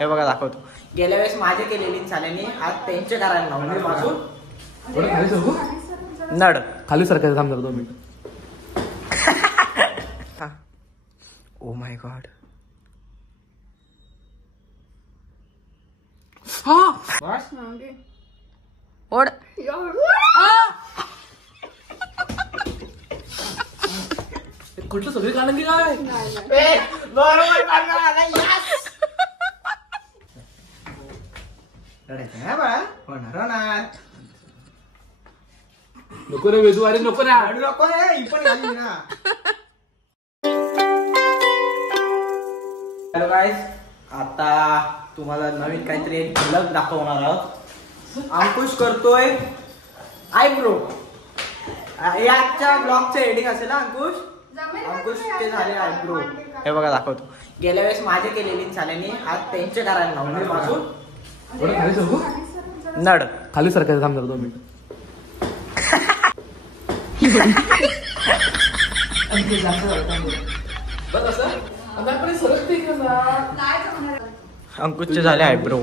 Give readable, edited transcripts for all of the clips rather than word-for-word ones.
हे बघा दाखवतो. गेल्या वेळेस माझे केलेली झाल्याने आज त्यांचे करायला लावले माझून नड खाली सरकायचं काम करतो मी. Oh my God. ओढ कुठलं सगळी कारण की काय नको रे वेदू. अरे नको रे नको रे ही पण झाली ना. हॅलो गाईज, आता तुम्हाला नवीन काहीतरी एक झलक दाखवणार आहोत. अंकुश करतोय आयब्रो. याच्या ब्लॉगचं एडिंग असेल ना अंकुश. अंकुश ते झाले आयब्रो. हे बघा दाखवतो. गेल्या वेळेस माझे केलेली झाल्याने आज त्यांचे करायला लावले माझून नड खाली सरकायचं काम करतो मी. अंकुशचे झाले आयब्रो.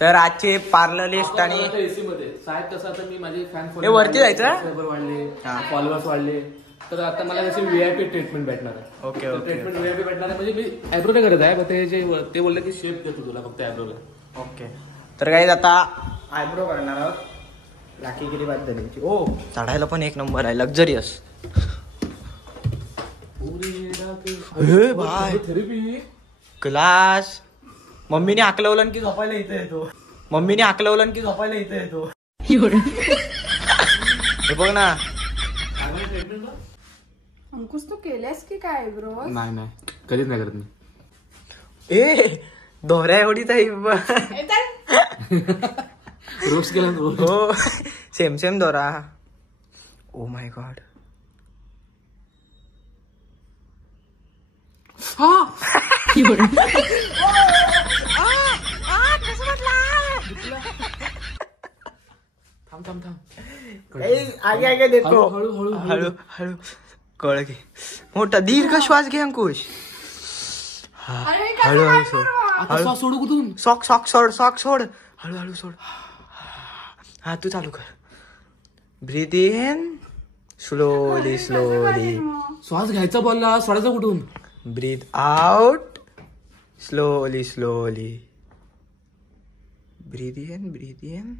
तर आजचे पार्लर लिस्ट आणि एसी मध्ये साहेब कसं आता मी माझे फॅन हे वरती जायचं वाढले, फॉलोअर्स वाढले, तर आता मला त्याची व्हीआयपी ट्रीटमेंट भेटणार आहे. ओके ट्रीटमेंट व्हीआयपी भेटणार आहे. म्हणजे मी आयब्रो नाही करत आहे, पण ते बोलले की शेप देतो तुला फक्त आयब्रोला. ओके. तर काही आता आयब्रो करणार आहोत. लाकीगिरी बाद झाली. ओ चढायला पण एक नंबर आहे, लक्झरियस. Therapy class. मम्मीने आकलवलं की झोपायला इथे येतो. मम्मीने आकलवलं की झोपायला इथे येतो. हे बघ ना. अंकुश तू केलेस की काय ब्रो? नाही कधीच नाही करत मी. ए दोऱ्या एवढीच आहे. रोज केला हो सेम दोरा. Oh my God. थांब आगे आगे देखो. हळू हळू कळ घे. मोठा दीर्घ श्वास घे अंकुश. हळू सोड. आता सोडू कुठून. सॉक सोड. हळू सोड. हा तू चालू कर. Breathe in slowly. श्वास घ्यायचा बोलला, सोडायचा कुठून. Breathe out slowly. Breathe in.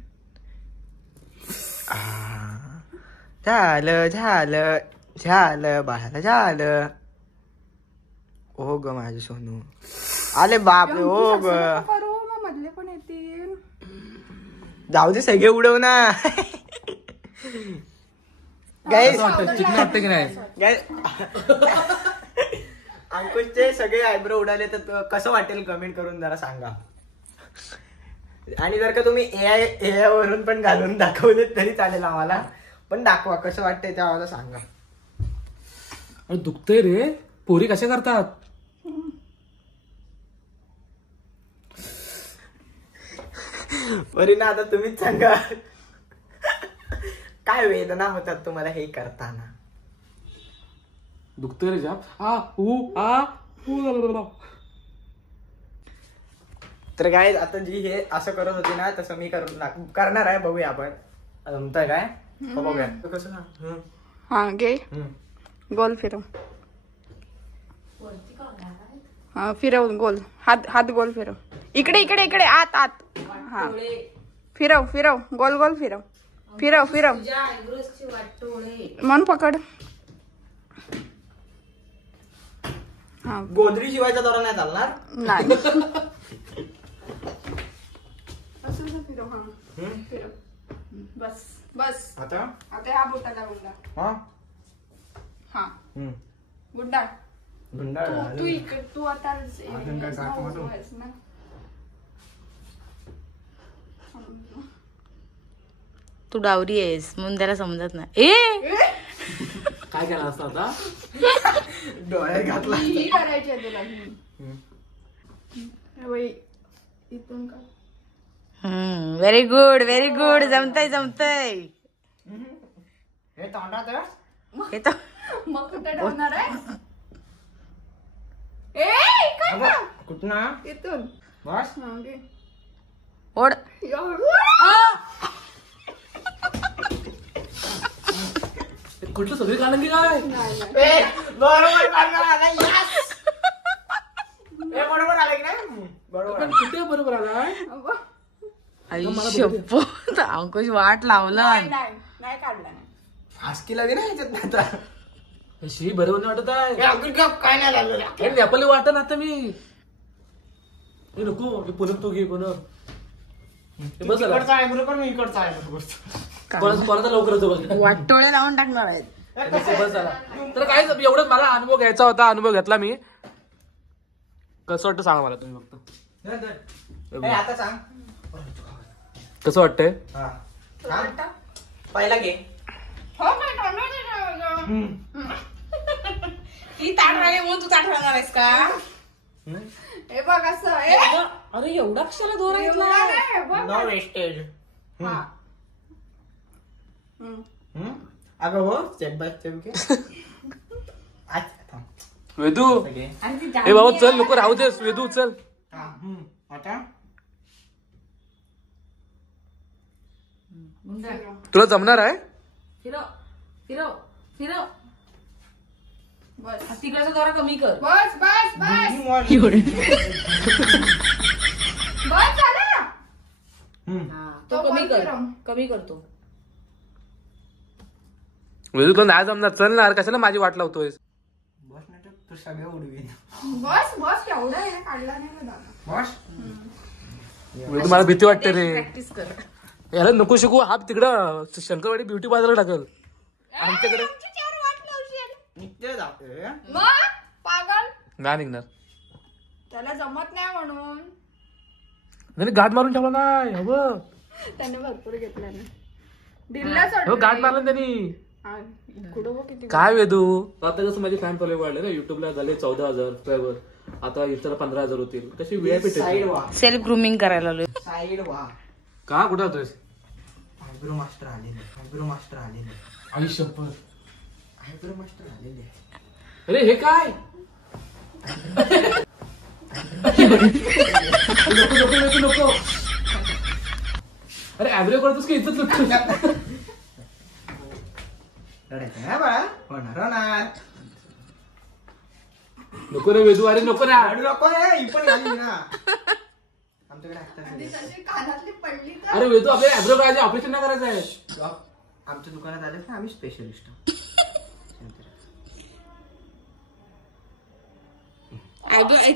झालं बाळाला झालं. ओ ग माझं सोनू. आले बाप रे. ओ ग मधले पण येतील. जाऊ दे सगळे उडव ना. वाटतं की नाही. अंकुशचे सगळे आयब्रो उडाले तर कसं वाटेल कमेंट करून जरा सांगा. आणि जर का तुम्ही एआय वरून पण घालून दाखवले तरी चालेल आम्हाला. पण दाखवा कसं वाटतंय ते आम्हाला सांगा. अरे दुखतंय रे. पोरी कशा करतात. बरी ना आता तुम्हीच सांगा. काय वेदना होतात तुम्हाला हे करताना. दुखतंय रे जाम. तर काय आता जी हे असं करत होती ना तसं मी करणार आहे. बघूया आपण जमतंय काय. बघूया कसं. हा घे. गोल फिरव. हा फिरव गोल. हात गोल फिरव. इकडे आत. हा फिरव गोल फिरव. मन पकड. हा गोदरी शिवायचा दोरा नाही चालणार. नाही. फिरव. हा फिरव. बस आता हा बोटाला गुंडा. हा गुंडा. तू आता तू डावरी आहेस म्हणून त्याला समजत नाही. काय केलं असतं आता. डोळ्यात घातला. करायची आहे तुला. इथून का. Very good. जमतय. हे तोंडात मग कुठे ठेवणार आहे. कुठं इथून बस हा, घे. ओढ कुठलं सगळी काढलं की काय नाही नाही बरोबर काढणार आला, yes! बरोबर आलं की नाही बरोबर पण कुठे बरोबर आला अबा. आई शप्पथ अंकुश वाट लावलं नाही नाही नाही काढला नाही फासकी लागे ना ह्याच्यात आता शी बरोबर नाही वाटत आहे काय नाही लागलं हे नेपाली वाटत आता मी हे नको हे पुनम तू घे पुनम हे बस झालं. इकडचा आहे बरोबर मी इकडचा आहे बरोबर कोणाचा लवकर होतो बघ वाटोळे लावून टाकणार आहेत बस झाला तर काय एवढंच मला अनुभव घ्यायचा होता अनुभव घेतला मी कसं वाटतं सांगा मला तुम्ही फक्त आता सांग कसं वाटतंय हा. हा? पहिला घे हो काय काढणार ती ताट राहिले म्हणून तू ताट राहणार आहेस का हे बघ असं हे अरे एवढा कशाला दोरा एवढा घेतला नाही, बघ. नो वेस्टेज हा. हम्म. अगं हो स्टेप बाय स्टेप घे अच्छा थांब वेदू घे आणि ती हे जांभळी बाबा चल आहे नको ना. राहू देस वेदू चल हा, आता तुला जमणार आहे फिरव फिरव फिरव बस तिकडचा दोरा कमी कर बस बस बस हम्म. बस झालं ना तो तो कमी पण कर फिरव. कमी करतो वेदू तुला नाही जमणार चल ना कशाला माझी वाट लावतोय बस नाही तू सगळं उडवीन बस बस केवढा आहे ना, काढला नाही का दादा बस वेदू मला भीती वाटते रे प्रॅक्टिस कर याला नको शिकू हा तिकडं शंकरवाडी ब्युटी पार्लर टाकल आमच्याकडे निघते जाते मग पागल नाही निघणार त्याला जमत नाही म्हणून नाही गाठ मारून ठेवला नाही हवं त्याने भरपूर घेतला ना दिल्ला हो गाठ मारलं त्यांनी कुठं बघ किती काय वेदू आता कसं माझे फॅन फॉलोअर वाढले ना युट्यूबला झाले 14,000 सबस्क्रायबर आता इतर 15,000 होतील कशी व्हीआयपी साईड वा सेल्फ ग्रुमिंग करायला आलोय साईड वा का कुठं होतोय आयब्रो मास्टर आलेले आयब्रो मास्टर आलेले आई शपथ आयब्रो मास्टर आलेले अरे हे काय नको नको नको नको अरे ऍव्हरेज करतोस की इज्जत लुटतोस रडायचं नाही बाळा होणार नको रे वेदू अरे नको ना रडू नको रे ही पण आली ना आमच्याकडे आणि actors त्याची कानातली पडली तर अरे वेदू आपल्याला ऍब्रो करायचं ऑपरेशन नाही करायचं आहे आहेत. आमच्या दुकानात आले ना आम्ही स्पेशलिस्ट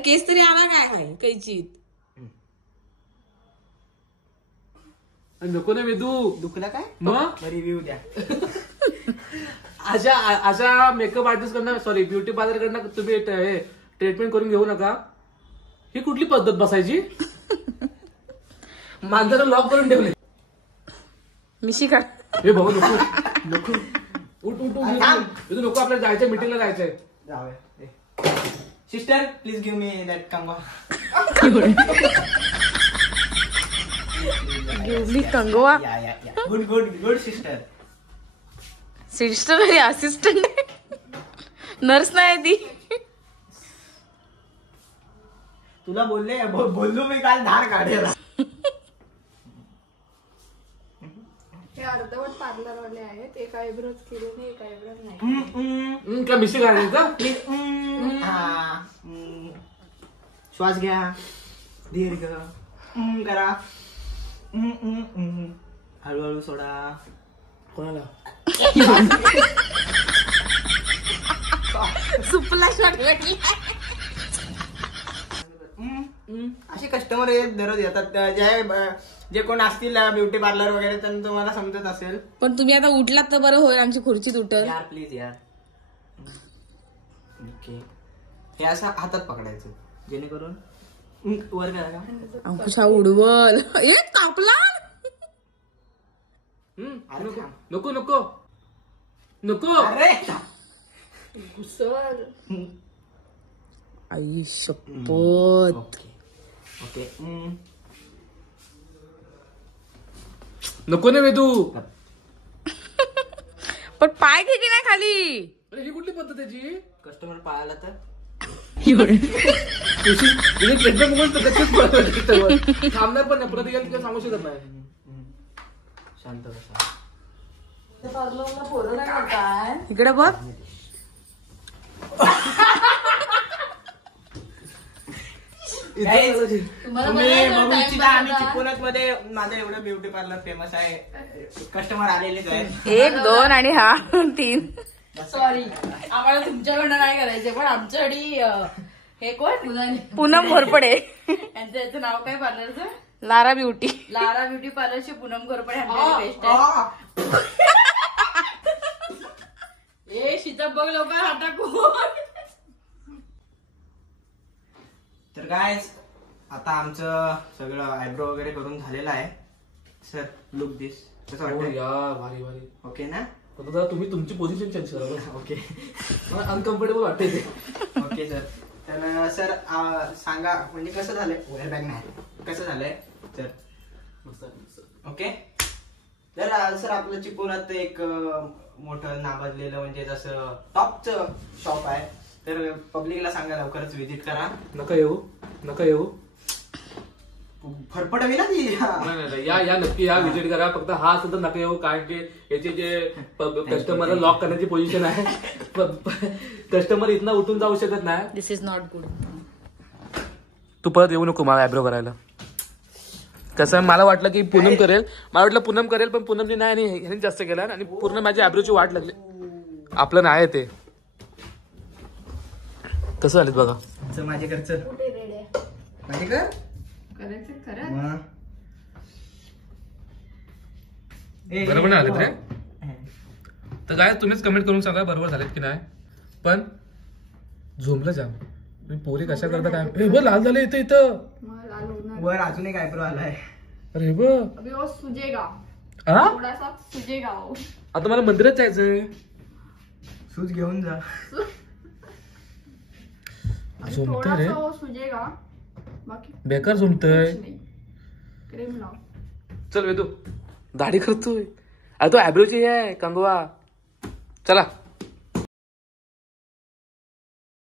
केस तरी आला काय कैचीत नको ना वेदू दुखला काय मग रिव्ह्यू द्या अशा मेकअप आर्टिस्ट कडनं सॉरी ब्युटी पार्लर कडनं तुम्ही ट्रीटमेंट करून घेऊ नका ही कुठली पद्धत बसायची माणसाला लॉक करून ठेवले मिशी काढ हे भाऊ नको नको उठ उठ उठ वेदू नको आपल्याला जायचंय मीटिंगला जायचंय जाऊया sister please give me that कंगवा मी कंगवा या या या good good good sister sister आणि असिस्टंट नर्स नाही ती तुला बोललो मी काल धार काढेल हे अर्धवट पार्लर वाले आहेत एक आयब्रोज केले नाही एक आयब्रोज नाही काय मिशी घालायचं श्वास घ्या दीर्घ करा हळूहळू सोडा कोणाला सुपला शॉट भेटली असे कस्टमर दररोज येतात जे कोण असतील ब्युटी पार्लर वगैरे त्यांना तुम्हाला समजत असेल पण तुम्ही आता उठलात तर बरं होईल आमची खुर्ची तुटल यार प्लीज यार ओके हे असं हातात पकडायचं जेणेकरून वर करा का अंकुशा उडवल ए कापला अरे थांब. नको नको नको अरे घुसळ आई शपथ ओके ओके नको ना वेदू पण पाय घ्यायची नाही खाली अरे ही कुठली पद्धत आहे जी कस्टमर पाळाला तर ट्रेडमिल बघून तर गच्चीच पळत होती. थांबणार पण नाही, परत येईल तिला सांगू शकत नाही. शांत बसा. इकडे बघ. तुम्ही बघू इच्छिता आम्ही चिपळूणमध्ये माझं एवढं ब्युटी पार्लर फेमस आहे. कस्टमर आलेलेच आहे. 1 2 आणि हा 3. सॉरी आम्हाला तुमच्याकडनं नाही करायचे पण आमच्यासाठी हे कोण पूनम घोरपडे. यांचं नाव काय पार्लरचं? Lara beauty. लारा ब्युटी पार्लरची पूनम घोरपडे आमच्याकडे बेस्ट आहे. ए शीतप बघ लवकर आता कोण. तर काय आता आमचं सगळं आयब्रो वगैरे करून झालेलं आहे. सर लुक दिस कसं वाटतं? यार भारी भारी. ओके ना? फक्त जरा तुम्ही तुमची पोझिशन चेंज करा. ओके मला अनकम्फर्टेबल वाटते ते. Okay sir. तर सर सांगा म्हणजे कसं झालंय? वेअर बॅग नाही कसं झालंय सर? ओके. तर सर आपलं चिपळूणात एक मोठं नावाजलेलं म्हणजे जसं टॉपचं शॉप आहे. तर पब्लिकला सांगा लवकरच व्हिजिट करा. नका येऊ, नका येऊ. फरफट ना ती. नाही या नक्की या व्हिजिट करा. फक्त हा सुद्धा नका येऊ कारण की याचे जे कस्टमरला लॉक करण्याची पोझिशन आहे. कस्टमर इथनं उठून जाऊ शकत नाही. दिस इज नॉट गुड. तू परत येऊ नको मला आयब्रो करायला. कसं मला वाटलं की पूनम करेल, मला वाटलं पूनम करेल पण पूनमने नाही आणि ह्याने जास्त केला आणि पूर्ण माझी आयब्रोची वाट लागली. आपलं नाही ते. कसं झालं बघा. माझे खर्च कुठे रेडी आहे? माझे कर करायचं खरं. मग. बरोबर नाही आले रे. तर काय तुम्हीच कमेंट करून सांगा बरोबर झालेत की नाही. पण झोमलं जाम. तुम्ही पोरी कशा करता काय. हे बघ लाल झाले इथं इथं. मग लाल होणार. वर अजून एक आयब्रो आलाय. अरे बघ. अभी वो सुजेगा हा थोडासा सुजेगा वो. आता मला मंदिरात जायचंय. सूज घेऊन जा. झोमतंय थोडासा रे. वो सुजेगा बाकी बेकार झोमतंय. कुछ नहीं. क्रीम लाव. चल वेदू दाढी करतोय. अरे तो आयब्रोची आहे कंगवा. चला